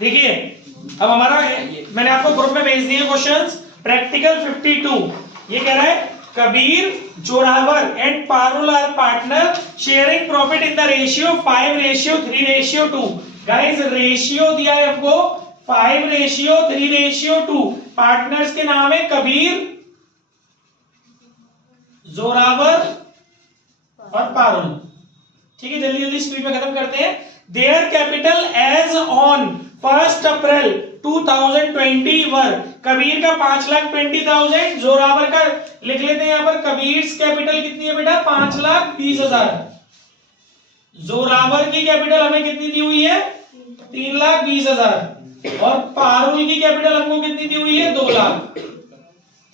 देखिए अब हमारा मैंने आपको ग्रुप में भेज दिए क्वेश्चंस। प्रैक्टिकल 52 ये कह रहा है Kabir, Zorawar and Parul are partner sharing profit in the ratio 5:3:2। Guys ratio दिया है हमको 5:3:2। पार्टनर्स के नाम है कबीर, जोरावर और पारुल। ठीक है, जल्दी जल्दी स्पीड में खत्म करते हैं। Their capital as on 1 April 2020 वर कबीर का 5,20,000, जोरावर का लिख लेते हैं यहां पर। कबीर कैपिटल कितनी है बेटा? 5,20,000। जोरावर की कैपिटल हमें कितनी दी हुई है? 3,20,000। और पारुल की कैपिटल हमको कितनी दी हुई है? 2 लाख।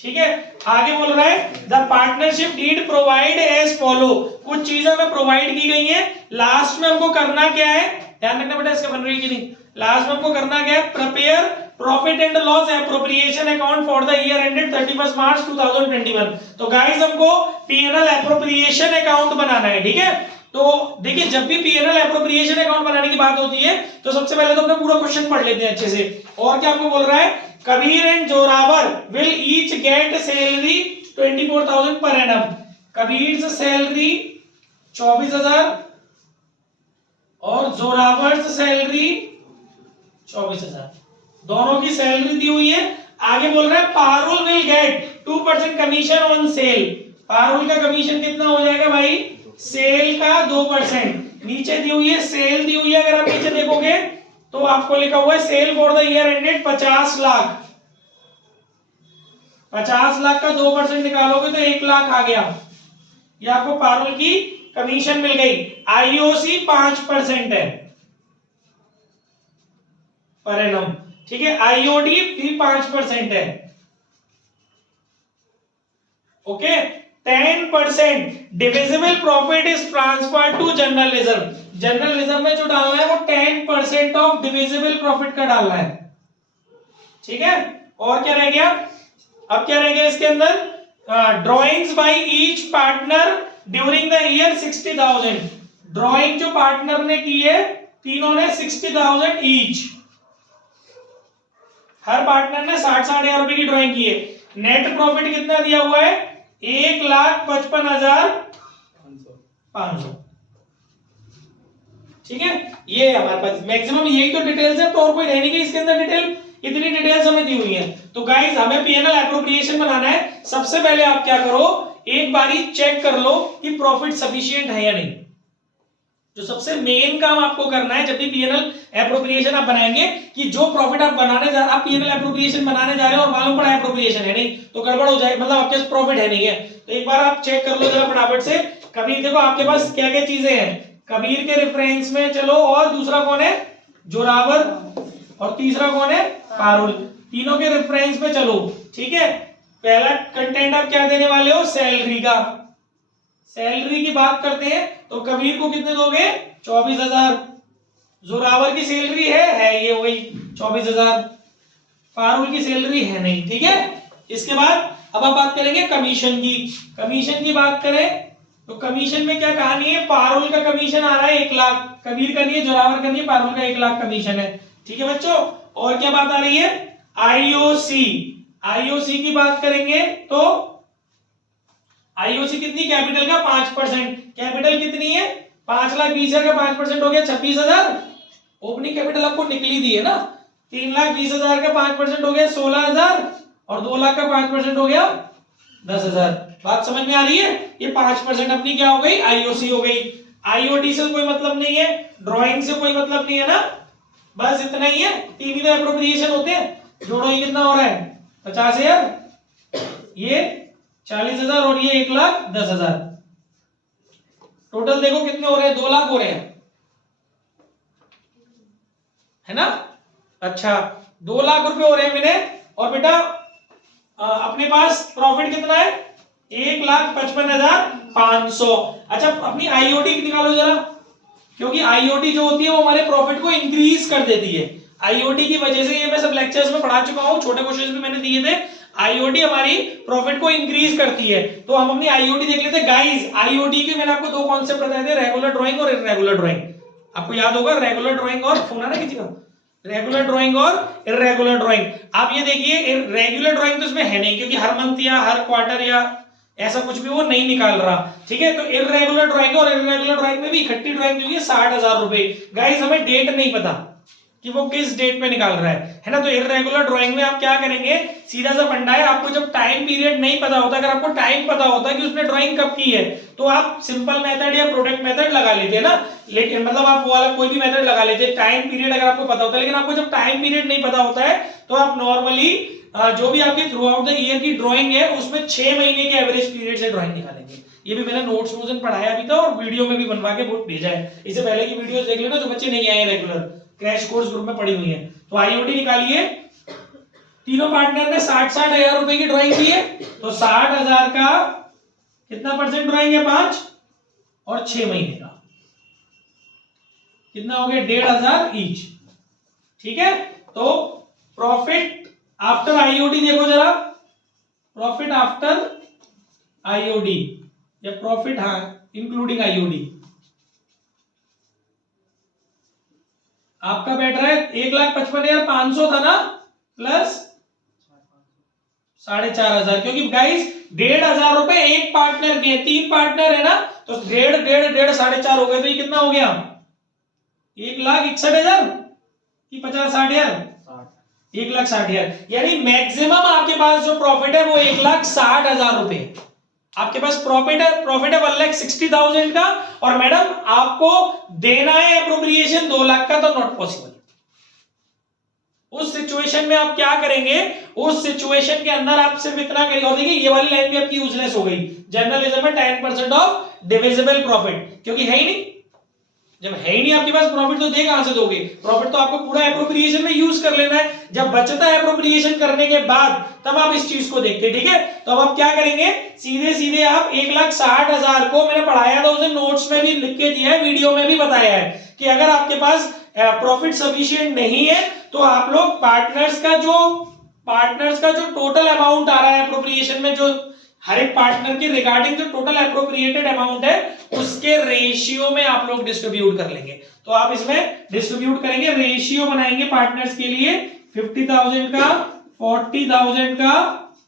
ठीक है, आगे बोल रहा है the partnership deed provide as follow. कुछ चीजें हमें प्रोवाइड की गई हैं। लास्ट में हमको करना क्या है? ध्यान रखना बेटा, इसका बन रही है कि नहीं। लास्ट में हमको करना क्या है? Prepare profit and loss appropriation account for the year ended 31 मार्च 2021। तो गाइस हमको पीएनएल एप्रोप्रिएशन अकाउंट बनाना है। ठीक है, तो देखिए जब भी पीएनएल एप्रोप्रिएशन अकाउंट बनाने की बात होती है तो सबसे पहले तो अपना पूरा क्वेश्चन पढ़ लेते हैं अच्छे से। और क्या हमको बोल रहा है? Kabir and Zorawar will each get salary 24,000 per annum. Kabir salary 24,000 और जोरावर सैलरी 24,000, दोनों की सैलरी दी हुई है। आगे बोल रहा है Parul will get 2% commission on sale. Parul का कमीशन कितना हो जाएगा भाई? सेल का 2%। नीचे दी हुई है सेल दी हुई है, अगर आप नीचे देखोगे तो आपको लिखा हुआ है sale for the year ended 50 lakh. 50 lakh का 2% निकालोगे तो 1 लाख आ गया। ये आपको पारुल की कमीशन मिल गई। आईओसी 5% है पर एनम। ठीक है, आईओडी भी 5% है। Okay, 10% divisible profit is transferred to general reserve. General reserve में जो डालना है वो 10% ऑफ डिविजिबल प्रॉफिट का डालना है। ठीक है, और क्या रह गया? अब क्या रह गया इसके अंदर? Drawings by each partner during the year 60,000। Drawing जो पार्टनर ने की है तीनों ने 60,000 ईच। हर पार्टनर ने 60,000 रुपए की ड्राइंग की है। नेट प्रॉफिट कितना दिया हुआ है? 1,55,500। ठीक है, ये हमारे पास मैक्सिमम यही तो डिटेल्स है, तो और कोई रहने की इसके अंदर डिटेल, इतनी डिटेल्स हमें दी हुई है। तो गाइस हमें पीएनएल एप्रोप्रिएशन बनाना है। सबसे पहले आप क्या करो, एक बारी चेक कर लो कि प्रॉफिट सफिशिएंट है या नहीं। जो सबसे मेन काम आपको करना है जब भी पीएनएल एप्रोप्रिएशन आप बनाएंगे, कि जो प्रॉफिट आप बनाने जा आप पीएनएल एप्रोप्रिएशन बनाने जा रहे हो और मालूम पड़ा एप्रोप्रिएशन है नहीं, तो गड़बड़ हो जाए, मतलब आपके पास प्रॉफिट है नहीं है। तो एक बार आप चेक कर लो जरा फटाफट से। कबीर, देखो आपके पास क्या क्या चीजें हैं। कबीर के रेफरेंस में चलो, और दूसरा कौन है? जोरावर, और तीसरा कौन है? पारुल। तीनों के रेफरेंस में चलो। ठीक है, पहला कंटेंट आप क्या देने वाले हो? सैलरी का। सैलरी की बात करते हैं तो कबीर को कितने दोगे? 24,000। जोरावर की सैलरी है ये वही 24,000। पारुल की सैलरी है नहीं। ठीक है, इसके बाद अब आप बात करेंगे कमीशन की। कमीशन की बात करें तो कमीशन में क्या कहानी है? पारुल का कमीशन आ रहा है 1 लाख, कबीर का नहीं है, जोरावर का नहीं है, पारुल का 1 लाख कमीशन है। ठीक है बच्चों, और क्या बात आ रही है? आईओसी। आईओसी की बात करेंगे तो आईओसी कितनी? कैपिटल का 5%। कैपिटल कितनी है? 5,20,000 का 5% हो गया 26,000। ओपनिंग कैपिटल आपको निकली दी है ना। 3,20,000 का 5% हो गया 16,000, और 2 लाख का 5% हो गया 10,000। बात समझ में आ रही है? ये 5% अपनी क्या हो गई? आईओसी हो गई। आईओडी से कोई मतलब नहीं है, ड्रॉइंग से कोई मतलब नहीं है ना, बस इतना ही है। 3 ही तो एप्रोप्रिएशन होते हैं। जोड़ो, ये कितना हो रहा है? 50,000, ये 40,000 और ये 1,10,000। टोटल देखो कितने हो रहे हैं? 2 लाख हो रहे हैं, है ना। अच्छा, 2 लाख रुपए हो रहे हैं मेरे। और बेटा अपने पास प्रॉफिट कितना है? 1,55,500। अच्छा, अपनी आईओडी निकालो जरा, क्योंकि आईओडी जो होती है वो हमारे प्रॉफिट को इंक्रीज कर देती है। आईओडी की वजह से, ये मैं सब लेक्चर्स में पढ़ा चुका हूं, छोटे क्वेश्चंस भी मैंने दिए थे। आईओडी हमारी प्रॉफिट को इंक्रीज करती है। तो हम अपनी आईओडी देख लेते हैं। गाइस आईओडी के मैंने आपको 2 कॉन्सेप्ट बताए थे, रेगुलर ड्राइंग और इरेगुलर ड्राइंग। आपको याद होगा रेगुलर ड्राइंग और फोन आ रहा है किसी का? रेगुलर ड्राइंग और इरेगुलर ड्राइंग। आप ये देखिए रेगुलर ड्राइंग तो इसमें है नहीं, क्योंकि हर मंथ या हर क्वार्टर या ऐसा कुछ भी वो नहीं निकाल रहा, ठीक है। तो इरेगुलर ड्राइंग और इरेगुलर ड्राइंग में भी इकट्ठी ड्राइंग जो है 60,000 रुपए। गाइस हमें डेट नहीं पता कि वो किस डेट पे निकाल रहा है ना। तो इरेगुलर ड्राइंग में आप क्या करेंगे, सीधा सा फंडा है, आपको जब टाइम पीरियड नहीं पता होता, अगर आपको टाइम पता होता कि उसने ड्राइंग कब की है, तो आप सिंपल मेथड या प्रोडक्ट मेथड लगा लेते हैं ना। लेकिन मतलब आप वो वाला कोई भी मेथड लगा लेते हैं, टाइम पीरियड अगर आपको पता होता है। लेकिन आपको जब टाइम पीरियड नहीं पता होता है, तो आप नॉर्मली जो भी आपकी थ्रू आउट द ईयर की ड्राइंग है, उसमें 6 महीने के एवरेज पीरियड से ड्राइंग निकालेंगे। ये भी मैंने नोट्स में पढ़ाया भी था और वीडियो में भी बनवा के भेजा है। इससे पहले की वीडियोस देख लेना जो बच्चे नहीं आए रेगुलर, क्रैश कोर्स ग्रुप में पड़ी हुई है। तो आईओडी निकालिए, तीनों पार्टनर ने 60-60 हजार रुपए की ड्राइंग की है, तो 60,000 का कितना परसेंट ड्राइंग है, 5 और 6 महीने का कितना हो गया, 1,500 ईच, ठीक है। तो प्रॉफिट आफ्टर आईओडी देखो जरा, प्रॉफिट आफ्टर आईओडी या प्रॉफिट, हाँ इंक्लूडिंग आईओडी, आपका बैठ रहा है 1,55,500 था ना, प्लस 4,500, क्योंकि गाइस 1,500 रुपए एक पार्टनर के, 3 पार्टनर है ना, तो 1,500 4,500 हो गए, तो ये कितना हो गया, 1,61,000 कि 50-60,000, 1,60,000। यानी मैक्सिमम आपके पास जो प्रॉफिट है वो 1,60,000 रुपए आपके पास प्रॉफिट है। प्रॉफिट है 1,60,000 का, और मैडम आपको देना है एप्रोप्रिएशन 2 लाख का, तो नॉट पॉसिबल। उस सिचुएशन में आप क्या करेंगे, उस सिचुएशन के अंदर आप सिर्फ इतना करेंगे। और देखिए ये वाली लाइन भी आपकी यूजलेस हो गई जर्नलिज्म में, 10% ऑफ डिविजिबल प्रॉफिट, क्योंकि है ही नहीं। जब है ही नहीं आपके पास प्रॉफिट, तो दे कहां से दोगे, प्रॉफिट तो आपको पूरा एप्रोप्रिएशन में यूज कर लेना है। जब बचता है एप्रोप्रिएशन करने के बाद, तब आप इस चीज को देखते हैं, ठीक है। तो अब आप क्या करेंगे, सीधे सीधे आप 1,60,000 को, मैंने पढ़ाया था उसे, नोट्स में भी लिख के दिया है, वीडियो में भी बताया है कि अगर आपके पास प्रॉफिट सफिशिएंट नहीं है, तो आप लोग पार्टनर्स का जो टोटल अमाउंट आ रहा है एप्रोप्रिएशन में, जो हर एक पार्टनर के रिगार्डिंग जो टोटल एप्रोप्रिएटेड अमाउंट है, उसके रेशियो में आप लोग डिस्ट्रीब्यूट कर लेंगे। तो आप इसमें डिस्ट्रीब्यूट करेंगे, रेशियो बनाएंगे पार्टनर्स के लिए, 50,000 का, 40,000 का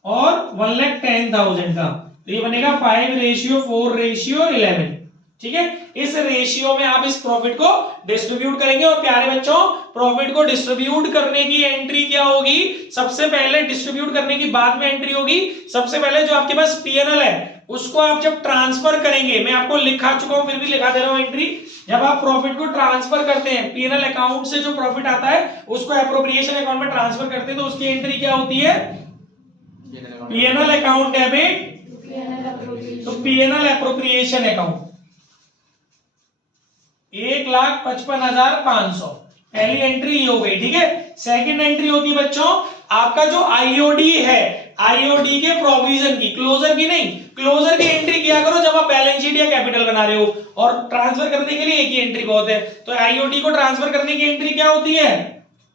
और 1,10,000 का। तो ये बनेगा 5:4:11, ठीक है। इस रेशियो में आप इस प्रॉफिट को डिस्ट्रीब्यूट करेंगे। और प्यारे बच्चों, प्रॉफिट को डिस्ट्रीब्यूट करने की एंट्री क्या होगी, सबसे पहले डिस्ट्रीब्यूट करने की बाद में एंट्री होगी। सबसे पहले जो आपके पास पीएनएल है, उसको आप जब ट्रांसफर करेंगे, मैं आपको लिखा चुका हूं फिर भी लिखा दे रहा हूं एंट्री, जब आप प्रॉफिट को ट्रांसफर करते हैं, पीएनएल अकाउंट से जो प्रॉफिट आता है उसको एप्रोप्रिएशन अकाउंट में ट्रांसफर करते हैं, तो उसकी एंट्री क्या होती है, पीएनएल अकाउंट डेबिट तो पीएनएल एप्रोप्रिएशन अकाउंट 1,55,500, पहली एंट्री ये हो गई, ठीक है। सेकंड एंट्री होती है बच्चों आपका जो आईओडी है, आईओडी के प्रोविजन की, क्लोजर की नहीं, क्लोजर की एंट्री किया करो जब आप बैलेंस शीट या कैपिटल बना रहे हो, और ट्रांसफर करने के लिए एक ही एंट्री बहुत है। तो आईओडी को ट्रांसफर करने की एंट्री क्या होती है,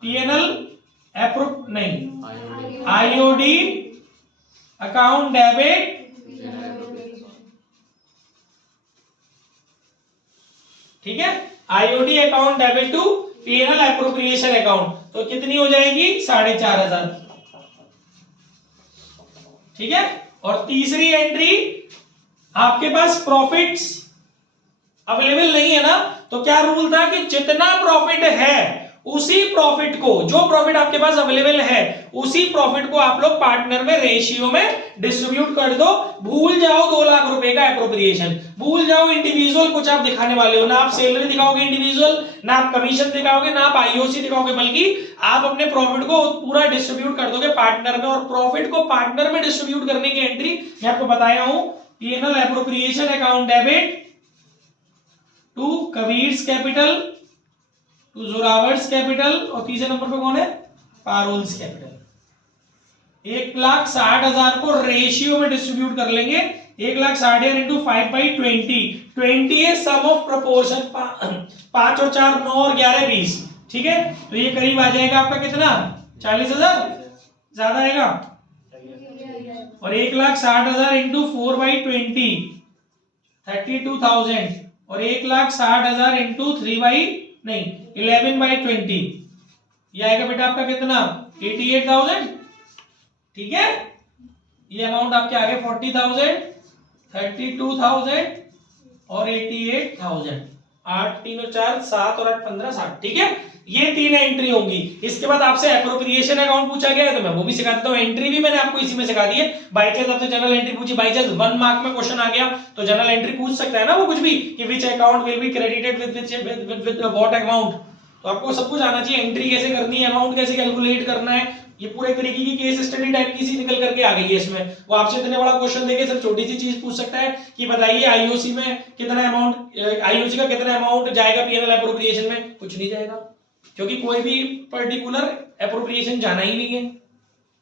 पीएनएल नहीं, आईओडी अकाउंट डेबिट ठीक है, IOD account debit to PNL appropriation account, तो कितनी हो जाएगी, 4,500, ठीक है। और तीसरी एंट्री, आपके पास प्रॉफिट्स अवेलेबल नहीं है ना, तो क्या रूल था कि जितना प्रॉफिट है उसी प्रॉफिट को, जो प्रॉफिट आपके पास अवेलेबल है उसी प्रॉफिट को आप लोग पार्टनर में रेशियो में डिस्ट्रीब्यूट कर दो। भूल जाओ 2 लाख रुपए का एप्रोप्रिएशन, भूल जाओ इंडिविजुअल कुछ आप दिखाने वाले हो, ना आप सैलरी दिखाओगे इंडिविजुअल, ना आप कमीशन दिखाओगे, ना आप आईओसी दिखाओगे, बल्कि आप अपने प्रॉफिट को पूरा डिस्ट्रीब्यूट कर दोगे पार्टनर में। और प्रॉफिट को पार्टनर में डिस्ट्रीब्यूट करने की एंट्री मैं आपको बताया हूं, PNL appropriation account debit to Kabir's capital to Zorawar's capital, और तीसरे नंबर पे कौन है, पारोल्स कैपिटल। 1,60,000 को रेशियो में डिस्ट्रीब्यूट कर लेंगे, 1,60,000 इंटू 5/20, 20 है सम ऑफ प्रपोर्शन, 5 और 4 9 और 11 20, ठीक है। तो ये करीब आ जाएगा आपका कितना, 40,000, ज्यादा आएगा, और 1,60,000 इंटू 4/20 32,000, और 1,60,000 इंटू 11/20 ये आएगा बेटा आपका कितना 88,000, ठीक है। ये अमाउंट आपके आगे 40,000, 32,000 और 88,000। 8 3 और 4 7 और 8 15 60, ठीक है। ये तीन एंट्री होंगी। इसके बाद आपसे एप्रोप्रिएशन अकाउंट पूछा गया है तो मैं वो भी सिखा देता हूं। एंट्री भी मैंने आपको इसी में सिखा दी है। बाई चांस आपसे जनरल एंट्री पूछी, बाई चांस 1 मार्क में क्वेश्चन आ गया तो जनरल एंट्री पूछ सकता है ना वो कुछ भी, कि which account will be credited with what amount. तो आपको सब कुछ आना चाहिए, एंट्री कैसे करनी है, अमाउंट कैसे कैलकुलेट करना है, ये पूरे तरीके की केस स्टडी टाइप की सी निकल करके आ गई है इसमें। वो आपसे इतने बड़ा क्वेश्चन देके सिर्फ छोटी सी चीज पूछ सकता है कि बताइए आईओसी में कितना अमाउंट, आईओसी का कितना अमाउंट जाएगा पीएनएल एप्रोप्रिएशन में, कुछ नहीं जाएगा, क्योंकि कोई भी पर्टिकुलर एप्रोप्रिएशन जाना ही नहीं है।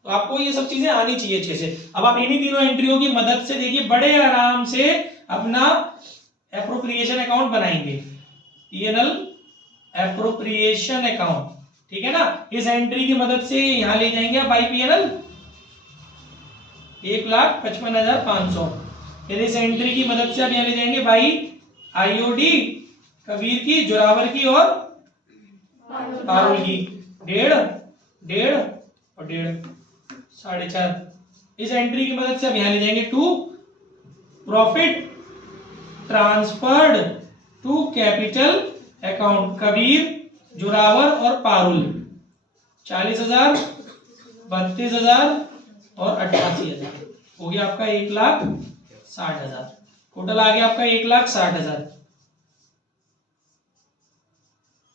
तो आपको ये सब चीजें आनी चाहिए अच्छे से। अब आप इन्हीं तीनों एंट्रियों की मदद से देखिए बड़े आराम से अपना एप्रोप्रिएशन अकाउंट बनाएंगे, पीएनएल एप्रोप्रिएशन अकाउंट, ठीक है ना। इस एंट्री की मदद से यहां ले जाएंगे आप बाई पीएनएल 1,55,500, फिर इस एंट्री की मदद से आप यहां ले जाएंगे बाई आईओडी कबीर की, जोरावर की और पारुल की, 1.5 और 1.5 4.5। इस एंट्री की मदद से अब यहां ले जाएंगे to profit transferred to capital account Kabir, Zorawar और पारुल, 40,000, 32,000 और 88,000, हो गया आपका 1,60,000। टोटल आ गया आपका 1,60,000।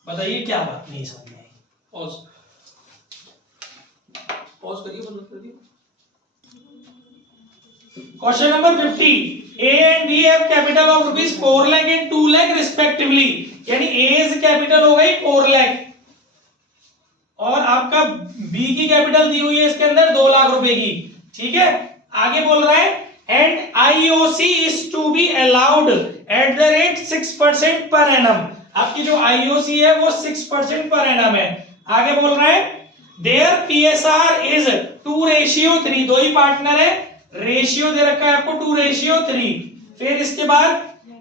बताइए क्या बात नहीं समझ में आई? पॉज करिए, बंद कर दिए। Question number 50, A and B have capital of rupees 4 lakh and 2 lakh respectively, यानी A's कैपिटल हो गई 4 लाख और आपका B की कैपिटल दी हुई है इसके अंदर 2 लाख रुपए की, ठीक है। आगे बोल रहा है and IOC is to be allowed at the rate 6% per annum। आपकी जो IOC है वो 6% per annum है। आगे बोल रहा है their PSR is 2:3, दो ही पार्टनर है, रेशियो दे रखा है आपको 2:3। फिर इसके बाद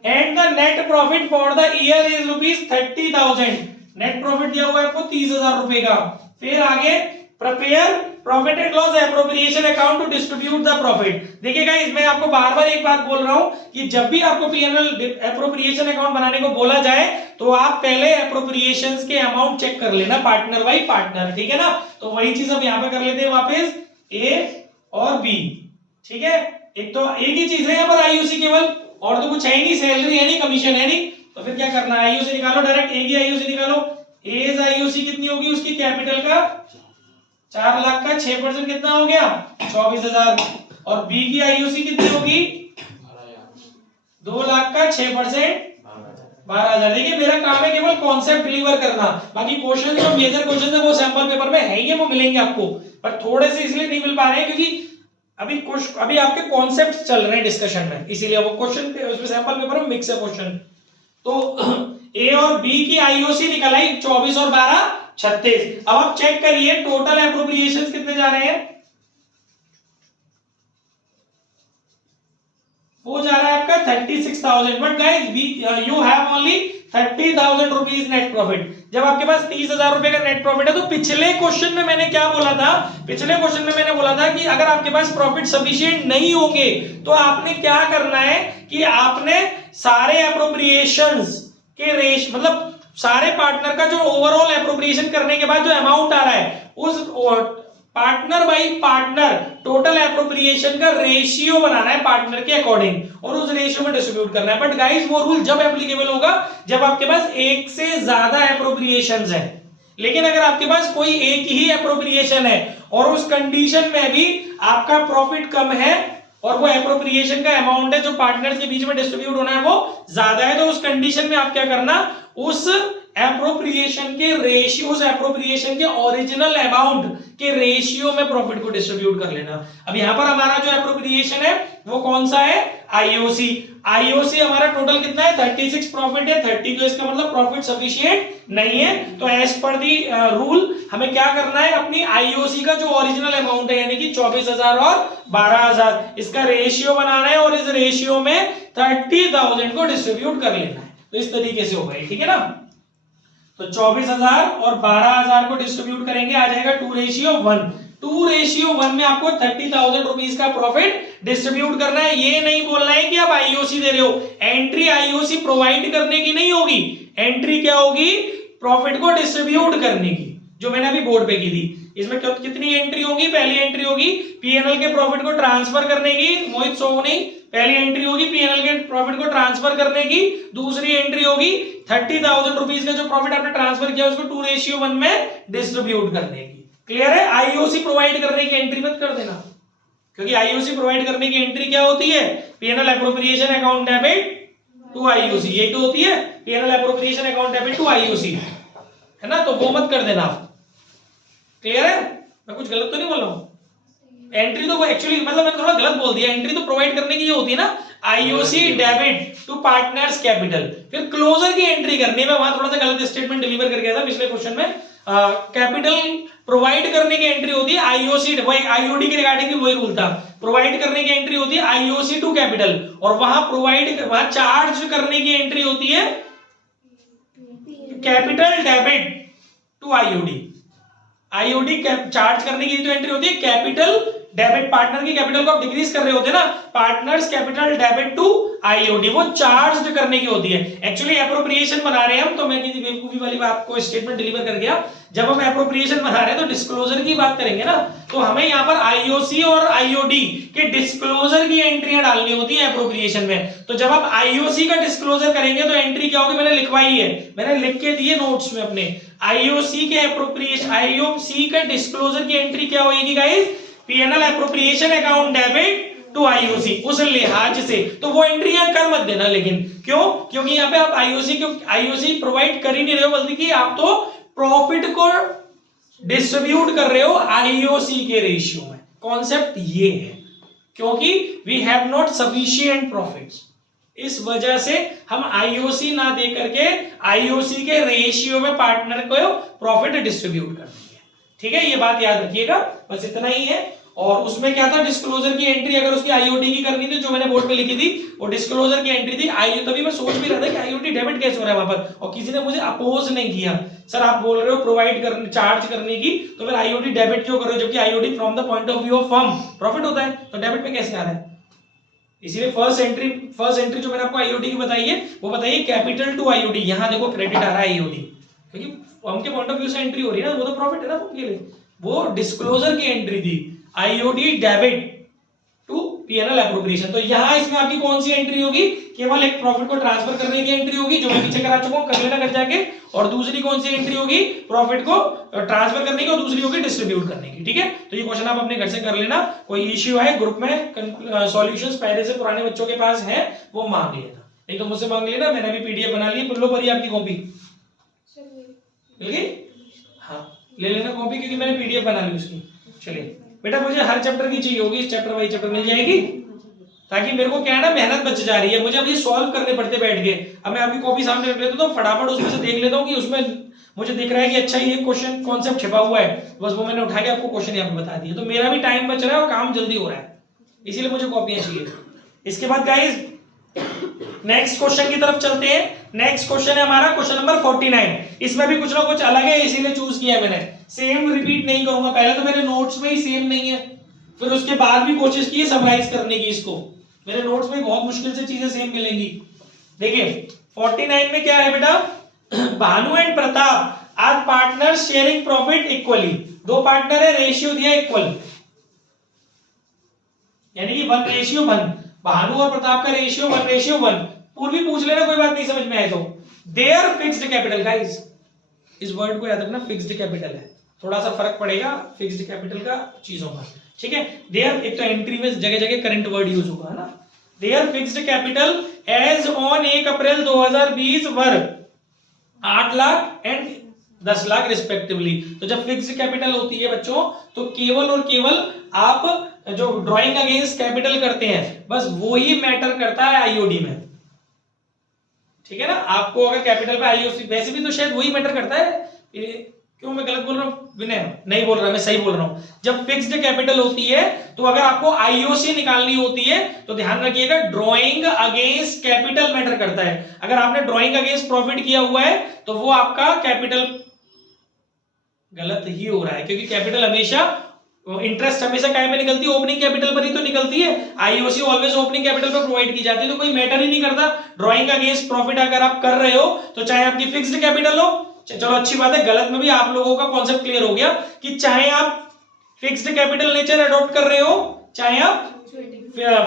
and the net profit for the year is ₹30,000, net profit दिया हुआ है आपको 30,000 रुपए का। फिर आगे prepare profit and loss appropriation account to distribute the profit. देखिए गाइस मैं आपको बार बार एक बात बोल रहा हूं कि जब भी आपको पीएनएल एप्रोप्रिएशन अकाउंट बनाने को बोला जाए तो आप पहले एप्रोप्रिएशंस के अमाउंट चेक कर लेना पार्टनर बाई पार्टनर, ठीक है ना। तो वही चीज अब यहां पे कर लेते हैं वापस, ए और बी, ठीक है। एक तो एक ही चीज है यहाँ पर आईओसी केवल, और तो कुछ है ही नहीं, सैलरी है नहीं, कमीशन है नहीं, तो फिर क्या करना है, आईओसी निकालो डायरेक्ट, ए की आईओसी निकालो। एज आईओसी कितनी होगी उसकी कैपिटल का 4 लाख का 6% कितना हो गया 24,000, और बी की आईओसी कितनी होगी 2 लाख का 6% 12,000। देखिए मेरा काम है केवल कॉन्सेप्ट डिलीवर करना, बाकी क्वेश्चन जो मेजर क्वेश्चन है वो सैंपल पेपर में है ही, वो मिलेंगे आपको, पर थोड़े से इसलिए नहीं मिल पा रहे हैं क्योंकि अभी आपके कॉन्सेप्ट चल रहे हैं डिस्कशन में, इसीलिए वो क्वेश्चन उसमें सैंपल पेपर में मिक्स है क्वेश्चन। तो ए और बी की आईओसी निकल आई 24 और 12 36। अब आप चेक करिए टोटल एप्रोप्रिएशंस कितने जा रहे हैं, वो जा रहा है आपका 36,000, but guys you have only 30,000 rupees net profit. जब आपके पास 30,000 रुपए का नेट प्रॉफिट है तो पिछले क्वेश्चन में मैंने क्या बोला था, पिछले क्वेश्चन में मैंने बोला था कि अगर आपके पास प्रॉफिट सफिशिएंट नहीं होंगे तो आपने क्या करना है कि आपने सारे एप्रोप्रिएशंस के रेश मतलब सारे पार्टनर का जो ओवरऑल एप्रोप्रिएशन करने के बाद जो अमाउंट आ रहा है उस partner by partner total appropriation का रेशियो बनाना है पार्टनर के अकॉर्डिंग और उस रेशियो में डिस्ट्रीब्यूट करना है। बट गाइस वो रूल जब एप्लीकेबल होगा जब आपके पास एक से ज्यादा एप्रोप्रिएशंस है, लेकिन अगर आपके पास कोई एक ही एप्रोप्रिएशन है और उस कंडीशन में भी आपका प्रॉफिट कम है और वो एप्रोप्रिएशन का अमाउंट है जो पार्टनर्स के बीच में डिस्ट्रीब्यूट होना है वो ज्यादा है, तो उस कंडीशन में आप क्या करना, उस एप्रोप्रिएशन के रेशियो, उस एप्रोप्रिएशन के ओरिजिनल अमाउंट के रेशियो में प्रॉफिट को डिस्ट्रीब्यूट कर लेना। अब यहां पर हमारा जो एप्रोप्रिएशन है वो कौन सा है, आईओसी। आईओसी हमारा टोटल कितना है 36 प्रॉफिट है 30, तो इसका मतलब प्रॉफिट सफिशिएंट नहीं है। तो एज पर दी रूल हमें क्या करना है, अपनी आईओसी का जो ओरिजिनल अमाउंट है यानी कि 24,000 और 12,000 इसका रेशियो बनाना है और इस रेशियो में 30,000 को डिस्ट्रीब्यूट कर लेना है। तो इस तरीके से होगा, ठीक है ना। तो 24,000 और 12,000 को डिस्ट्रीब्यूट करेंगे, आ जाएगा 2:1। 2:1 में आपको 30,000 रुपीज का प्रॉफिट डिस्ट्रीब्यूट करना है। ये नहीं बोलना है कि आप आईओसी दे रहे हो, एंट्री आईओसी प्रोवाइड करने की नहीं होगी, एंट्री क्या होगी, प्रॉफिट को डिस्ट्रीब्यूट करने की, जो मैंने अभी बोर्ड पे की थी। इसमें कितनी एंट्री होगी, पहली एंट्री होगी पीएनएल के प्रॉफिट को ट्रांसफर करने की, मोहित सोनी, पहली एंट्री होगी पीएनएल के प्रॉफिट को ट्रांसफर करने की, दूसरी एंट्री होगी 30,000 रुपीज का जो प्रॉफिट आपने ट्रांसफर किया उसको 2:1 में डिस्ट्रीब्यूट करने की। क्लियर है? आईओसी प्रोवाइड करने की एंट्री मत कर देना, क्योंकि आईओसी प्रोवाइड करने की एंट्री क्या होती है, PNL appropriation account debit to IOC, यही तो होती है, PNL appropriation account debit to IOC, है ना, तो वो मत कर देना आप। क्लियर है? मैं कुछ गलत तो नहीं बोल रहा हूं? एंट्री तो वो एक्चुअली मतलब मैंने थोड़ा गलत बोल दिया, एंट्री तो प्रोवाइड करने की ये होती है ना, IOC debit to partners capital, फिर क्लोजर की एंट्री करनी है। मैं वहां थोड़ा सा गलत स्टेटमेंट डिलीवर कर गया था पिछले क्वेश्चन में। कैपिटल प्रोवाइड करने की एंट्री होती है आईओसी, वही आईओडी के रिगार्डिंग भी वही रूल था, प्रोवाइड करने की एंट्री होती है आईओसी टू कैपिटल, और वहां चार्ज करने की एंट्री होती है capital debit to IOD. IOD charge करने की तो एंट्री होती है कैपिटल डेबिट, पार्टनर की कैपिटल को आप डिक्रीज कर रहे होते हैं ना, partners capital debit to IOD, वो चार्ज करने की होती है। एक्चुअली एप्रोप्रिएशन बना रहे हैं हम, तो मैं किसी बेवकूफी वाली बात को स्टेटमेंट डिलीवर कर गया। जब हम एप्रोप्रिएशन बना रहे हैं तो डिस्क्लोजर की बात करेंगे ना, तो हमें यहाँ पर आईओसी और आईओडी के डिस्क्लोजर की एंट्रियां डालनी होती है एप्रोप्रिएशन में। तो जब आप आईओसी का डिस्क्लोजर करेंगे तो एंट्री क्या होगी, मैंने लिखवाई है, मैंने लिख के दिए नोट्स में अपने, आईओसी के एप्रोप्रिएशन, आईओसी का डिस्क्लोजर की एंट्री क्या होगी guys, PNL appropriation account debit to IOC, उस लिहाज से तो वो एंट्री यहां कर मत देना। लेकिन क्यों, क्योंकि यहाँ पे आप आईओसी प्रोवाइड कर ही नहीं रहे हो, बल्कि कि आप तो प्रॉफिट को डिस्ट्रीब्यूट कर रहे हो आईओसी के रेशियो में। कॉन्सेप्ट ये है, क्योंकि we have not sufficient profits, इस वजह से हम आईओसी ना दे करके आईओसी के रेशियो में पार्टनर को प्रॉफिट डिस्ट्रीब्यूट कर देंगे। ठीक है, ये बात याद रखिएगा, बस इतना ही है। और उसमें क्या था, डिस्क्लोजर की एंट्री अगर उसकी आईओडी की करनी थी, जो मैंने बोर्ड पे लिखी थी वो डिस्क्लोजर की एंट्री थी। तभी मैं सोच भी रहा था कि आईओडी डेबिट कैसे हो रहा है वहां पर, और किसी ने मुझे अपोज नहीं किया, सर आप बोल रहे हो प्रोवाइड करने चार्ज करने की, तो फिर आईओडी डेबिट क्यों कर रहे हो, जबकि IOD from the point of view of firm profit होता है, तो डेबिट में कैसे आ रहा है। इसीलिए फर्स्ट एंट्री जो मैंने आपको आईओडी की बताई है वो बताइए कैपिटल टू आईओडी, यहां देखो क्रेडिट आ रहा है आईओडी, क्योंकि फर्म के पॉइंट ऑफ व्यू से एंट्री हो रही है ना, वो तो प्रॉफिट है ना फर्म के लिए। वो डिस्क्लोजर की एंट्री थी IOD debit to PNL appropriation. तो यहां इसमें आपकी कौन सी एंट्री होगी, केवल एक प्रॉफिट को ट्रांसफर करने की एंट्री होगी, जो मैं पीछे करा चुका हूं, कर लेना घर जाके। और दूसरी कौन सी एंट्री होगी, प्रॉफिट को ट्रांसफर करने की, और दूसरी होगी डिस्ट्रीब्यूट करने की। ठीक है, तो ये क्वेश्चन आप अपने घर से कर लेना, कोई इश्यू है ग्रुप में सॉल्यूशंस पहले से पुराने बच्चों के पास है वो मांग लेना, नहीं तो मुझसे मांग लेना, मैंने भी पीडीएफ बना ली, लो भरी आपकी कॉपी मिल गई, हाँ ले लेना कॉपी, क्योंकि मैंने पीडीएफ बना ली उसकी। चलिए बेटा, मुझे हर चैप्टर की चाहिए होगी, इस चैप्टर वाइज चैप्टर मिल जाएगी, ताकि मेरे को क्या है ना, मेहनत बच जा रही है, मुझे अब ये सॉल्व करने पड़ते बैठ के। अब मैं आपकी कॉपी सामने रख लेता हूं तो फटाफट उसमें से देख लेता हूं कि उसमें मुझे दिख रहा है कि अच्छा ये क्वेश्चन कॉन्सेप्ट छिपा हुआ है, बस वो मैंने उठा के आपको क्वेश्चन यहाँ पे बता दिया, तो मेरा भी टाइम बच रहा है और काम जल्दी हो रहा है, इसीलिए मुझे कॉपियां चाहिए। इसके बाद गाइस नेक्स्ट क्वेश्चन की तरफ चलते हैं। नेक्स्ट क्वेश्चन है हमारा क्वेश्चन नंबर 49। इसमें भी कुछ ना कुछ अलग है, इसीलिए चूज किया है मैंने, सेम रिपीट नहीं करूंगा, पहले तो मेरे नोट्स में ही सेम नहीं है, फिर उसके बाद भी कोशिश की समराइज करने की, इसको मेरे नोट्स में बहुत मुश्किल से चीजें सेम मिलेंगी। देखिए 49 में क्या है बेटा, Bhanu and Pratap are partner sharing profit equally, दो पार्टनर है, रेशियो दिया इक्वल, यानी कि 1:1, भानु और प्रताप का रेशियो 1:1। पूर्वी पूछ लेना, कोई बात नहीं समझ में आए तो। देयर फिक्स्ड कैपिटल, गाइस इस वर्ड को याद रखना, फिक्स्ड कैपिटल है, थोड़ा सा फर्क पड़ेगा फिक्स्ड कैपिटल का चीजों का, ठीक है। देयर, एक तो एंट्री में जगह जगह करंट वर्ड यूज होगा, है ना। There fixed capital as on 1 April 2020 were 8 lakh and 10 lakh respectively. तो जब फिक्स्ड कैपिटल होती है बच्चों, तो केवल और केवल आप जो ड्राइंग अगेंस्ट कैपिटल करते हैं, बस वो ही मैटर करता है आईओडी में, ठीक है ना। आपको अगर कैपिटल पे आईओसी, वैसे भी तो शायद वही मैटर करता है, क्यों मैं गलत बोल रहा हूँ विनय? नहीं बोल रहा, मैं सही बोल रहा हूँ। जब फिक्स्ड कैपिटल होती है तो अगर आपको आईओसी निकालनी होती है तो ध्यान रखिएगा ड्रॉइंग अगेंस्ट कैपिटल मैटर करता है। अगर आपने ड्रॉइंग अगेंस्ट प्रॉफिट किया हुआ है तो वो आपका कैपिटल गलत ही हो रहा है, क्योंकि कैपिटल हमेशा इंटरेस्ट हमेशा काय पे निकलती है? ओपनिंग कैपिटल पर ही तो निकलती है। आईओसी ऑलवेज ओपनिंग कैपिटल पर प्रोवाइड की जाती है, तो कोई मैटर ही नहीं करता। ड्रॉइंग अगेंस्ट प्रॉफिट अगर आप कर रहे हो तो चाहे आपकी फिक्स्ड कैपिटल हो, चलो अच्छी बात है, गलत में भी आप लोगों का कॉन्सेप्ट क्लियर हो गया कि चाहे आप फिक्स्ड कैपिटल नेचर अडॉप्ट कर रहे हो, चाहे आप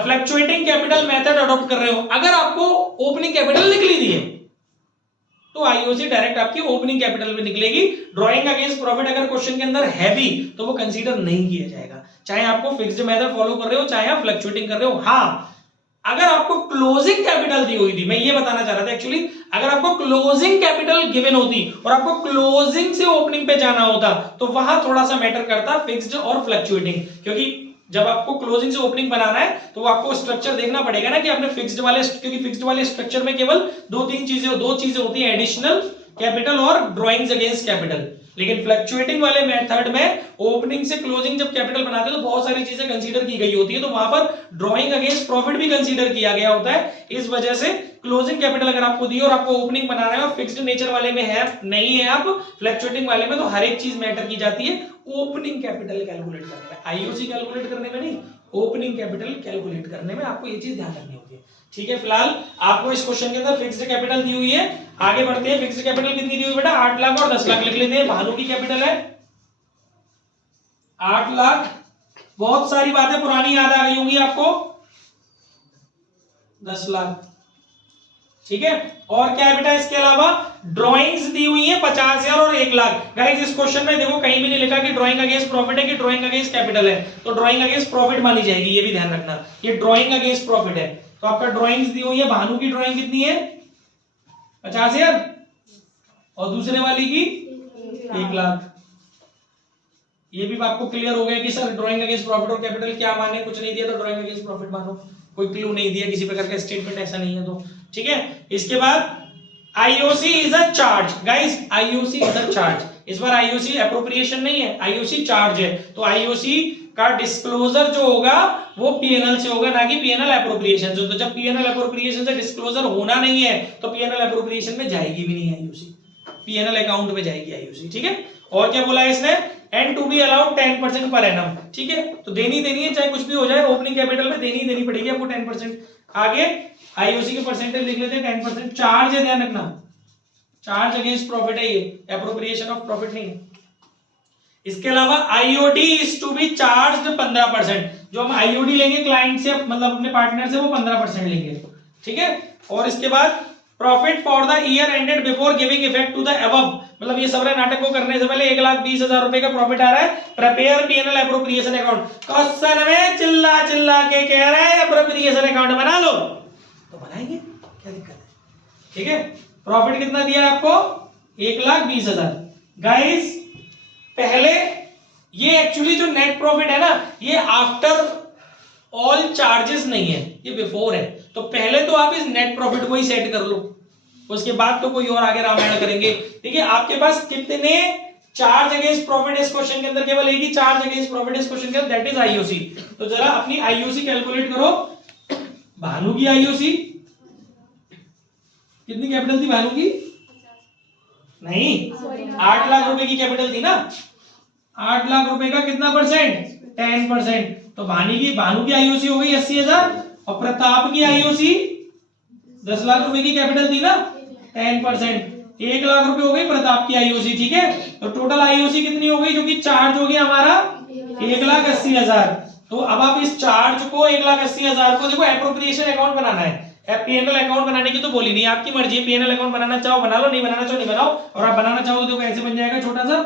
फ्लक्चुएटिंग कैपिटल मेथड अडॉप्ट कर रहे हो, अगर आपको ओपनिंग कैपिटल निकली दी है तो आईओसी डायरेक्ट आपकी ओपनिंग कैपिटल में निकलेगी। ड्रॉइंग अगेंस्ट प्रॉफिट अगर क्वेश्चन के अंदर है भी तो वो कंसीडर नहीं किया जाएगा, चाहे आपको फिक्स्ड मेथड फॉलो कर रहे हो, चाहे आप फ्लक्चुएटिंग कर रहे हो। हाँ, अगर आपको क्लोजिंग कैपिटल दी हुई थी, मैं ये बताना चाह रहा था एक्चुअली, अगर आपको क्लोजिंग कैपिटल गिवन होती और आपको क्लोजिंग से ओपनिंग पे जाना होता तो वहां थोड़ा सा मैटर करता फिक्स्ड और फ्लक्चुएटिंग, क्योंकि जब आपको क्लोजिंग से ओपनिंग बनाना है तो आपको स्ट्रक्चर देखना पड़ेगा ना कि आपने फिक्स्ड वाले, क्योंकि फिक्स्ड वाले स्ट्रक्चर में केवल दो चीजें होती हैं, एडिशनल कैपिटल और ड्रॉइंग्स अगेंस्ट कैपिटल। लेकिन फ्लक्चुएटिंग वाले मेथड में ओपनिंग से क्लोजिंग जब कैपिटल बनाते हैं तो बहुत सारी चीजें कंसीडर की गई होती है, तो वहां पर ड्रॉइंग अगेंस्ट प्रॉफिट भी कंसीडर किया गया होता है। इस वजह से क्लोजिंग कैपिटल अगर आपको दी और आपको ओपनिंग बनाना है और फिक्स्ड नेचर वाले में है नहीं है, आप फ्लक्चुएटिंग वाले में, तो हर एक चीज मैटर की जाती है ओपनिंग कैपिटल कैलकुलेट करने में, आईओसी कैलकुलेट करने में नहीं, ओपनिंग कैपिटल कैलकुलेट करने में आपको ये चीज ध्यान रखनी होती है। ठीक है, फिलहाल आपको इस क्वेश्चन के अंदर फिक्स्ड कैपिटल दी हुई है, आगे बढ़ते हैं। फिक्स्ड कैपिटल कितनी दी हुई बेटा? 8 लाख और 10 लाख लिख लेते हैं। भानु की कैपिटल है 8 लाख, बहुत सारी बातें पुरानी याद आ गई होंगी आपको, 10 लाख। ठीक है, और क्या है बेटा इसके अलावा? ड्राइंग्स दी हुई है 50,000 और 1 लाख। गाइस इस क्वेश्चन में देखो कहीं भी नहीं लिखा कि ड्राइंग अगेंस्ट प्रॉफिट है कि ड्राइंग अगेंस्ट कैपिटल है, तो ड्राइंग अगेंस्ट प्रॉफिट मानी जाएगी, ये भी ध्यान रखना, ये ड्राइंग अगेंस्ट प्रॉफिट है। तो आपका ड्राइंग्स दी हुई है, भानु की ड्राइंग कितनी है? 50,000 और दूसरे वाली की 1 लाख। ये भी आपको क्लियर हो गया कि सर ड्राइंग अगेंस्ट प्रॉफिट और कैपिटल क्या माने, कुछ नहीं दिया तो ड्राइंग अगेंस्ट प्रॉफिट मानो, कोई क्लू नहीं दिया, किसी प्रकार का स्टेटमेंट ऐसा नहीं है तो ठीक है। इसके बाद IOC is a charge, guys IOC is a charge, इस बार आईओसी एप्रोप्रिएशन नहीं है, आईओसी चार्ज है, तो आईओसी का डिस्क्लोजर जो होगा वो पीएनएल से होगा, ना कि पीएनएल एप्रोप्रिएशन से। तो जब पीएनएल एप्रोप्रिएशन से डिस्क्लोजर होना नहीं है तो पीएनएल एप्रोप्रिएशन में जाएगी भी नहीं आईओसी, पीएनएल अकाउंट में जाएगी आईओसी। ठीक है, और क्या बोला है इसने? And to be allowed 10% per annum. ठीक है, तो देनी है, चाहे कुछ भी हो जाए, ओपनिंग कैपिटल में देनी पड़ेगी आपको 10%। आगे आईओसी के परसेंटेज लिख लेते हैं 10%। चार्ज है, ध्यान रखना, चार्ज अगेंस्ट प्रॉफिट है, ये एप्रोप्रिएशन ऑफ प्रॉफिट नहीं है। इसके अलावा IOD is to be charged 15%, जो हम आईओडी लेंगे क्लाइंट से, मतलब अपने पार्टनर से, वो 15% लेंगे। ठीक है, और इसके बाद profit for the year ended before giving effect to the above, मतलब ये सारे नाटक को करने से पहले 1,20,000 रुपए का प्रॉफिट आ रहा है, prepare PNL appropriation account. Question में चिल्ला के कह रहा है एप्रोप्रिएशन अकाउंट बना लो, तो बनाएंगे, क्या दिक्कत है? ठीक है, प्रॉफिट कितना दिया आपको? 1,20,000। गाइस पहले ये एक्चुअली जो नेट प्रॉफिट है ना, ये आफ्टर ऑल चार्जेस नहीं है, ये बिफोर है, तो पहले तो आप इस नेट प्रॉफिट को ही सेट कर लो, उसके बाद तो कोई और आगे रामायण करेंगे। ठीक है, आपके पास कितने चार्ज अगेंस्ट प्रॉफिट इस क्वेश्चन के अंदर? केवल एक ही चार्ज अगेंस्ट प्रॉफिट इस क्वेश्चन के अंदर, दैट इज आईओसी। तो जरा अपनी आईओसी कैलकुलेट करो। भानु की आईओसी कितनी कैपिटल थी भानु की? नहीं, 8 लाख रुपए की कैपिटल थी ना, 8 लाख रुपए का कितना परसेंट? 10%। तो भानु की आईओसी हो गई 80,000 और प्रताप की आईओसी 10 लाख रुपए की कैपिटल थी ना, 10%, 1 लाख रुपए हो गई प्रताप की आईओसी। ठीक है, तो टोटल आईओसी कितनी हो गई? जो कि चार्ज हो गया हमारा 1,80,000। तो अब आप इस चार्ज को 1,80,000 को देखो एप्रोप्रिएशन अकाउंट बनाना है, पीएनएल अकाउंट बनाने की तो बोली नहीं, आपकी मर्जी है, पीएनएल अकाउंट बनाना चाहो बना लो, नहीं बनाना चाहो नहीं बनाओ। और आप बनाना चाहो तो कैसे बन जाएगा? छोटा सा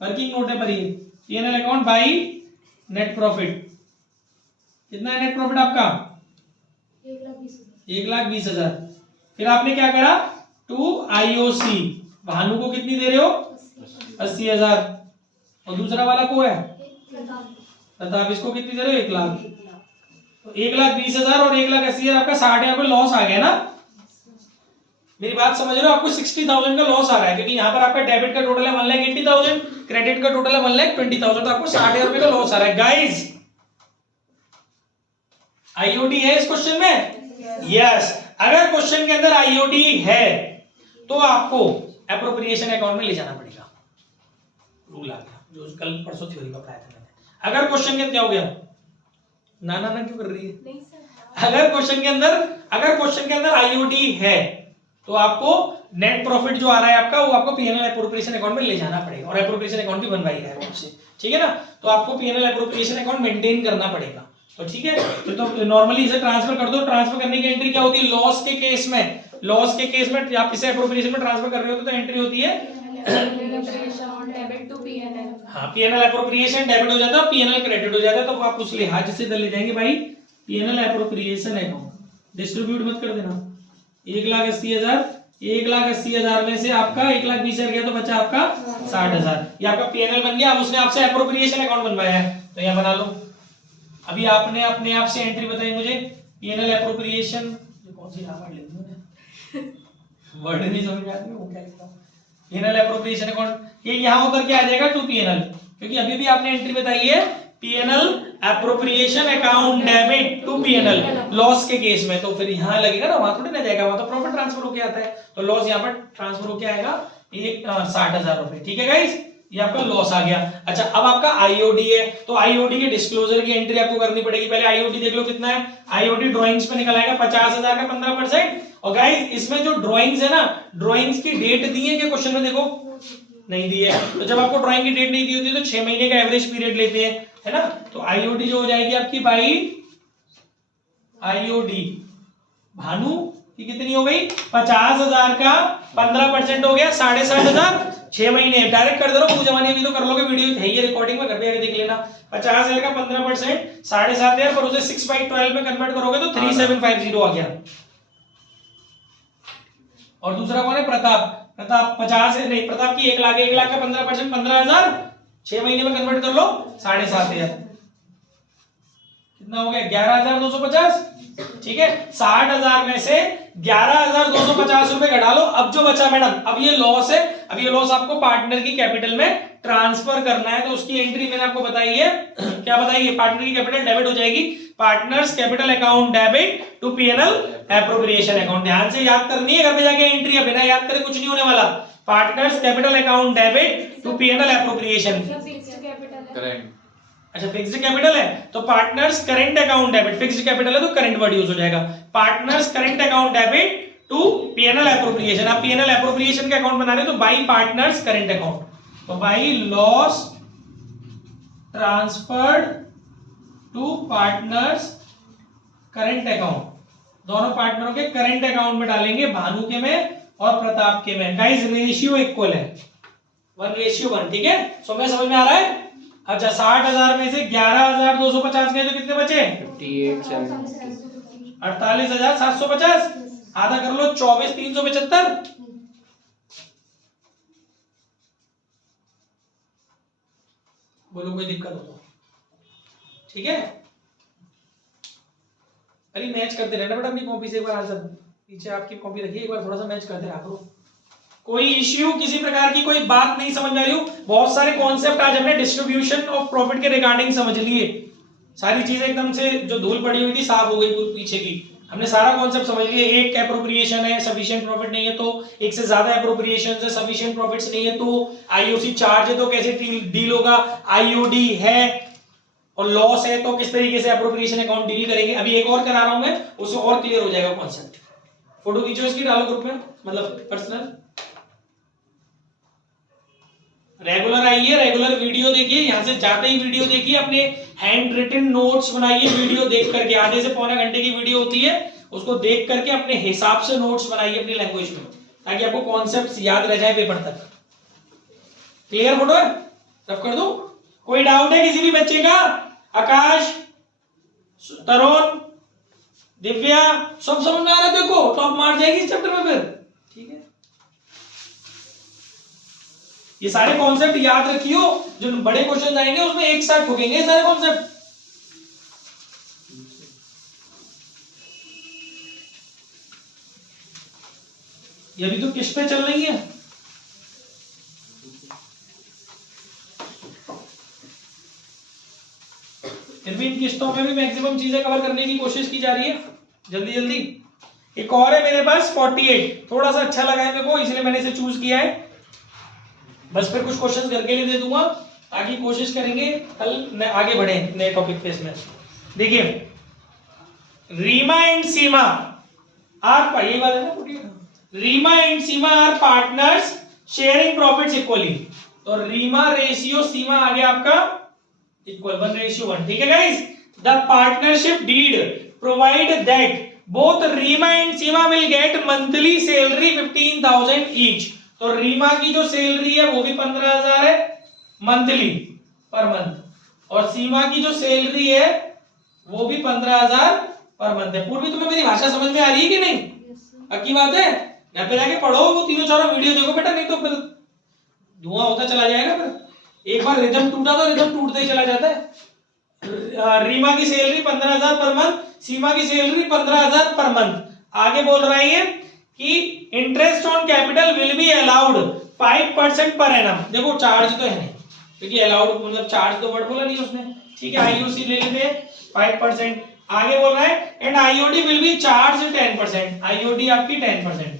वर्किंग नोट है पर ये PNL account by net profit. कितना है नेट प्रॉफिट आपका? 1,20,000। फिर आपने क्या करा? टू आईओसी, भानु को कितनी दे रहे हो? 80,000, और दूसरा वाला को है प्रताप, इसको कितनी दे रहे हो? 1 लाख। तो 1,20,000 और 1,80,000 आपका 60,000 लॉस आ गया ना। मेरी बात समझ रहे हो? आपको 60,000 का लॉस आ रहा है क्योंकि यहाँ पर आपका डेबिट का टोटल है 1,80,000, क्रेडिट का टोटल है 1,20,000, तो आपको 60,000 रुपए का लॉस आ रहा है गाइज। आईओडी है इस क्वेश्चन में? यस। अगर क्वेश्चन के अंदर आईओडी है तो आपको एप्रोप्रिएशन अकाउंट में ले जाना पड़ेगा। रूल आ गया जो कल परसों थ्योरी में पढ़ाया था मैंने। अगर क्वेश्चन के अंदर क्या हो गया? ना ना ना क्यों कर रही है? नहीं सर। अगर क्वेश्चन के अंदर आईओडी है तो आपको नेट प्रॉफिट जो आ रहा है आपका वो आपको पीएनएल एप्रोप्रिएशन अकाउंट में ले जाना पड़ेगा और एप्रोप्रिएशन अकाउंट भी बनवाई है आपसे, ठीक है ना? तो आपको पीएनएल एप्रोप्रिएशन अकाउंट मेंटेन करना पड़ेगा। तो ठीक है, तो नॉर्मली इसे ट्रांसफर कर दो। ट्रांसफर करने की एंट्री क्या होती है? लॉस के केस में आप इसे एप्रोप्रिएशन में ट्रांसफर कर रहे हो तो एंट्री होती है डेबिट टू पीएनएल। हाँ, पीएनएल एप्रोप्रिएशन डेबिट हो जाता है, पीएनएल क्रेडिट हो जाता है। तो आप उस लिहाज से इधर ले जाएंगे भाई पीएनएल एप्रोप्रिएशन अकाउंट। डिस्ट्रीब्यूट मत कर देना। 1,80,000, 1,80,000 में से आपका 1,20,000 गया तो बचा आपका 60,000। ये आपका पीएनएल बन गया। अब उसने आपसे एप्रोप्रिएशन अकाउंट बनवाया है तो यहाँ बना लो। अभी आपने अपने आप से एंट्री बताई मुझे पीएनएल एप्रोप्रिएशन, कौन सी वर्ड लिख दूं वर्ड नहीं समझ में आती वो क्या लिखता हूं? पीएनएल एप्रोप्रिएशन अकाउंट, ये यहां होकर के आ जाएगा टू पीएनएल, क्योंकि अभी भी आपने एंट्री बताई है PNL appropriation account debit to PNL loss के केस में। तो फिर यहां लगेगा ना, वहां थोड़ी ना जाएगा, वहां तो प्रॉफिट ट्रांसफर होके आता है। तो लॉस यहां पर ट्रांसफर होके आएगा 60,000 रुपए, ठीक है गाइस? ये आपका लॉस आ गया। अच्छा, अब आपका आईओडी है तो आईओडी के डिस्क्लोजर की एंट्री आपको करनी पड़ेगी। पहले आईओडी देख लो कितना है। आईओडी ड्राइंग्स पे निकल आएगा 50,000 का 15%। और गाइस इसमें जो ड्राइंग्स है ना, ड्राइंग्स की डेट दी है क्या क्वेश्चन में? देखो नहीं दी है। तो जब आपको ड्राइंग की डेट नहीं दी होती है तो 6 महीने का एवरेज पीरियड लेते हैं, है ना? तो आईओडी जो हो जाएगी आपकी बाई आईओडी भानु की कितनी हो गई? 50,000 का 15% हो गया 60,500। 6 महीने डायरेक्ट कर दे रहा हूं, जमाने अभी तो कर लोगे, वीडियो है ये रिकॉर्डिंग में, घर पे आके देख लेना। 50,000 का 15% 7,500 पर उसे 6/12 में कन्वर्ट करोगे तो 3750 आ गया। और दूसरा कौन है? प्रताप। प्रताप 50 है नहीं, प्रताप की 1 लाख है। 1 लाख का 15% 15,000, 6 महीने में कन्वर्ट कर लो 7,500 कितना हो गया? 11,250, ठीक है? 60,000 में से 11,250 रुपए घटा लो। अब जो बचा मैडम, अब ये लॉस है, अब ये लॉस आपको पार्टनर की कैपिटल में ट्रांसफर करना है। तो उसकी एंट्री मैंने आपको बताई है क्या बताई है? पार्टनर की कैपिटल डेबिट हो जाएगी partners capital account debit to PNL appropriation account. ध्यान से याद करनी है, घर पे जाके एंट्री है, बिना याद करे कुछ नहीं होने वाला। Partners capital account debit to PNL appropriation. अच्छा, फिक्स्ड कैपिटल है तो partners current account debit, fixed capital है तो करंट वर्ड यूज हो जाएगा। Partners current account debit to PNL appropriation. आप पीएनएल एप्रोप्रिएशन का अकाउंट बना रहे हो तो बाई पार्टनर्स करंट अकाउंट, तो by loss transferred to partners current account. दोनों पार्टनरों के करंट अकाउंट में डालेंगे, भानु के में और प्रताप के में। गाइस रेशियो इक्वल है 1:1, ठीक है? समझ में आ रहा है? अच्छा, 60,000 में से 11,250 गए तो कितने बचे? 48,750। आधा कर लो 24,375। बोलो कोई दिक्कत हो तो, ठीक है? अरे मैच करते रहना बेटा अपनी कॉपी से। एक बार आंसर पीछे आपकी कॉपी रखिए, एक बार थोड़ा सा मैच करते रहा करो। कोई इश्यू, किसी प्रकार की कोई बात नहीं समझ में आ रही हो? बहुत सारे कॉन्सेप्ट आज हमने डिस्ट्रीब्यूशन ऑफ प्रॉफिट के रिगार्डिंग समझ लिए। सारी चीजें एकदम से जो धूल पड़ी हुई थी साफ हो गई पीछे की। हमने सारा कॉन्सेप्ट समझ लिया। एक एप्रोप्रिएशन है, सफिशिएंट प्रॉफिट नहीं है तो, एक से ज्यादा एप्रोप्रिएशन है, सफिशिएंट प्रॉफिट्स नहीं है तो, आईओसी चार्ज है तो कैसे डील होगा, आईओडी है और लॉस है तो किस तरीके से एप्रोप्रिएशन अकाउंट डील करेंगे। अभी एक और करा रहा हूं मैं, उससे और क्लियर हो जाएगा कॉन्सेप्ट। फोटो खींचो इसकी, डालो ग्रुप में, मतलब पर्सनल। रेगुलर आइए, रेगुलर वीडियो देखिए, यहां से जाते ही वीडियो देखिए, अपने हैंड रिटन नोट्स बनाइए वीडियो देख करके। आधे से पौने घंटे की वीडियो होती है, उसको देख करके अपने हिसाब से नोट्स बनाइए अपनी लैंग्वेज में, ताकि आपको कॉन्सेप्ट्स याद रह जाए पेपर तक। क्लियर फोटो है? रफ कर दो। कोई डाउट है किसी भी बच्चे का? आकाश, तरुण, दिव्या, सब समझ में आ रहा है? देखो टॉप मार जाएगी इस चैप्टर में फिर, ठीक है? ये सारे कॉन्सेप्ट याद रखियो, जो बड़े क्वेश्चन आएंगे उसमें एक साथ ठोकेंगे सारे कॉन्सेप्ट। ये अभी तो किस्त पे चल रही है। फिर भी इन किस्तों में भी मैक्सिमम चीजें कवर करने की कोशिश की जा रही है, जल्दी जल्दी। एक और है मेरे पास 48, थोड़ा सा अच्छा लगा है मेरे को, इसलिए मैंने इसे चूज किया है। बस फिर कुछ क्वेश्चंस करके लिए दे दूंगा ताकि कोशिश करेंगे कल आगे बढ़े नए टॉपिक पे। इसमें देखिए, रीमा एंड सीमा आर, यही बात है ना, Reema and Seema are partners sharing profits equally. तो रीमा रेशियो सीमा आ गया आपका इक्वल 1:1। ठीक है guys, the partnership deed provide that both Reema and Seema will get monthly salary 15,000 each. तो रीमा की जो सैलरी है वो भी 15,000 है मंथली पर मंथ, और सीमा की जो सैलरी है वो भी 15,000 पर मंथ है। पूर्वी तुम्हें मेरी भाषा समझ में आ रही है कि नहीं? पक्की बात है? घर पे जाके पढ़ो, वो तीनों चारों वीडियो देखो बेटा, नहीं तो फिर धुआं होता चला जाएगा। फिर एक बार रिदम टूटा तो रिदम टूटता ही चला जाता है। रीमा की सैलरी 15,000 पर मंथ, सीमा की सैलरी 15,000 पर मंथ। आगे बोल रहा है कि interest on capital will be allowed 5% per annum. देखो चार्ज तो है नहीं, क्योंकि अलाउड मतलब चार्ज तो वर्ड बोला नहीं उसने। ठीक है, आईयूसी ले लेते हैं 5%। आगे बोल रहा है and IOD will be charge 10%। IOD आपकी 10%।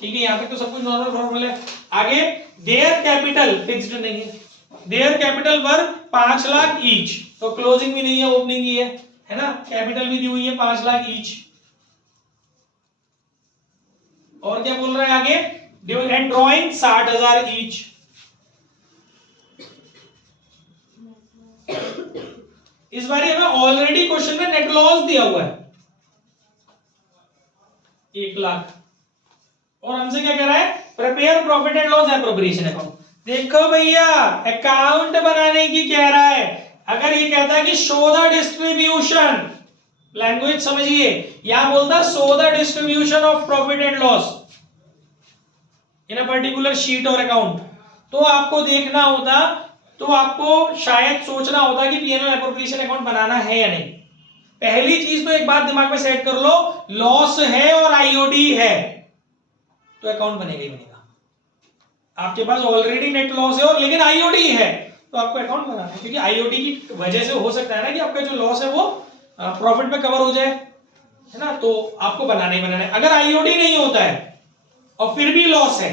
ठीक है, यहाँ तक तो सब कुछ नॉर्मल है। आगे देयर कैपिटल फिक्स्ड नहीं है, their capital were 5 lakh each. तो क्लोजिंग भी नहीं है, ओपनिंग ही है ना। कैपिटल भी दी हुई है 5 लाख ईच। और क्या बोल रहा है आगे, एंड ड्रॉइंग 60,000 ईच। इस बार हमें ऑलरेडी क्वेश्चन में नेट लॉस दिया हुआ है 1 लाख, और हमसे क्या कह रहा है, prepare profit and loss appropriation account. देखो भैया, अकाउंट बनाने की कह रहा है। अगर ये कहता है कि शो द डिस्ट्रीब्यूशन, लैंग्वेज समझिए, यहां बोलता show the distribution of profit and loss in a particular sheet और अकाउंट, तो आपको देखना होता, तो आपको शायद सोचना होता कि पीएनएल एप्रोप्रिएशन अकाउंट बनाना है या नहीं। पहली चीज तो एक बात दिमाग में सेट कर लो, लॉस है और आईओडी है तो अकाउंट बनेगा ही बनेगा। आपके पास ऑलरेडी नेट लॉस है और लेकिन आईओडी है तो आपको अकाउंट बनाना है, क्योंकि आईओडी की वजह से हो सकता है ना कि आपका जो लॉस है वो प्रॉफिट में कवर हो जाए, है ना। तो आपको बनाना ही बनाना है। अगर आईओडी नहीं होता है और फिर भी लॉस है,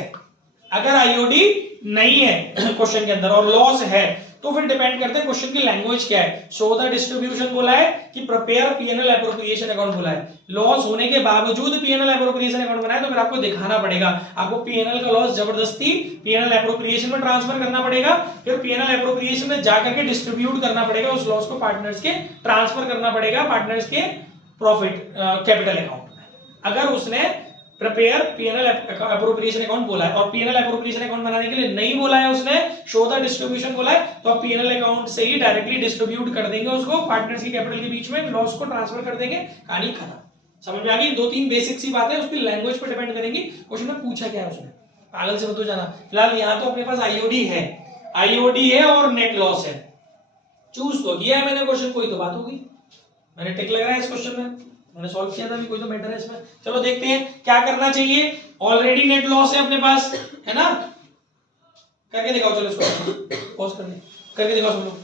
अगर आईओडी नहीं है क्वेश्चन के अंदर और लॉस है, तो फिर डिपेंड करते हैं क्वेश्चन की लैंग्वेज क्या है। शो द डिस्ट्रीब्यूशन बोला है कि प्रिपेयर पीएनएल एप्रोप्रिएशन अकाउंट बोला है। लॉस होने के बावजूद पीएनएल एप्रोप्रिएशन अकाउंट बनाए तो फिर आपको दिखाना पड़ेगा, आपको पीएनएल का लॉस जबरदस्ती पीएनएल एप्रोप्रिएशन में ट्रांसफर करना पड़ेगा, फिर पीएनएल एप्रोप्रिएशन में जाकर के डिस्ट्रीब्यूट करना पड़ेगा, उस लॉस को पार्टनर्स के ट्रांसफर करना पड़ेगा पार्टनर्स के प्रॉफिट कैपिटल अकाउंट में, अगर उसने प्रिपेयर पीएनएल एप्रोप्रिएशन अकाउंट बोला है। और पीएनएल एप्रोप्रिएशन अकाउंट बनाने के लिए नहीं बोला है उसने, शो द डिस्ट्रीब्यूशन बोला है, तो आप पीएनएल अकाउंट से ही डायरेक्टली डिस्ट्रीब्यूट कर देंगे उसको पार्टनर्स की कैपिटल के बीच में, लॉस को ट्रांसफर कर देंगे, कहानी खत्म। समझ में आ गई? 2-3 बेसिक सी बातें उसकी लैंग्वेज पर डिपेंड करेंगी, क्वेश्चन में पूछा क्या है उसने, पागल से मत हो जाना। फिलहाल यहाँ तो अपने पास आईओडी है, आईओडी है और नेट लॉस है, चूज तो किया है मैंने क्वेश्चन, कोई तो बात होगी, मैंने टिक लगाया इस क्वेश्चन में, मैंने सॉल्व किया था, भी कोई तो मैटर है इसमें। चलो देखते हैं क्या करना चाहिए। ऑलरेडी नेट लॉस है अपने पास, है ना, करके दिखाओ। चलो इसको पॉज करके दिखाओ सब लोग।